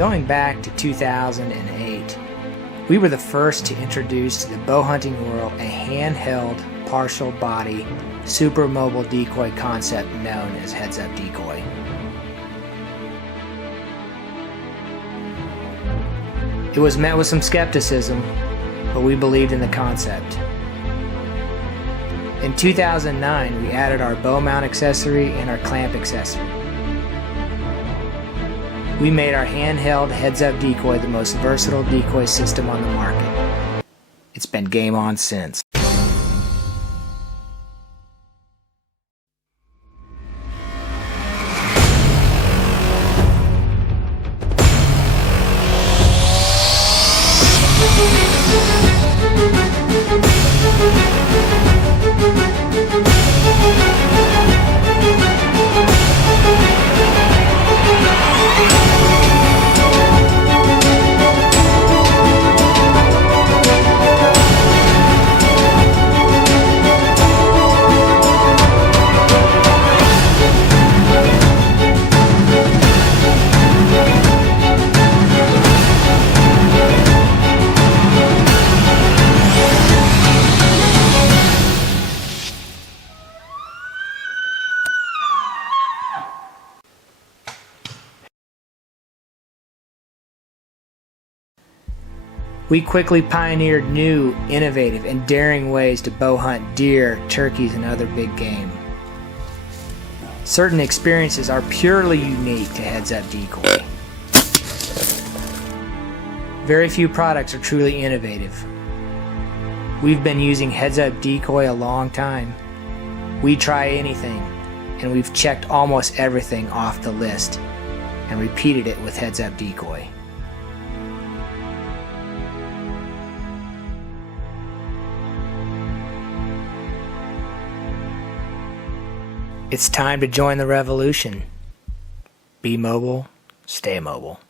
Going back to 2008, we were the first to introduce to the bow hunting world a handheld, partial body, super mobile decoy concept known as Heads Up Decoy. It was met with some skepticism, but we believed in the concept. In 2009, we added our bow mount accessory and our clamp accessory. We made our handheld Heads Up Decoy the most versatile decoy system on the market. It's been game on since. We quickly pioneered new, innovative, and daring ways to bow hunt deer, turkeys, and other big game. Certain experiences are purely unique to Heads Up Decoy. Very few products are truly innovative. We've been using Heads Up Decoy a long time. We try anything, and we've checked almost everything off the list and repeated it with Heads Up Decoy. It's time to join the revolution. Be mobile, stay mobile.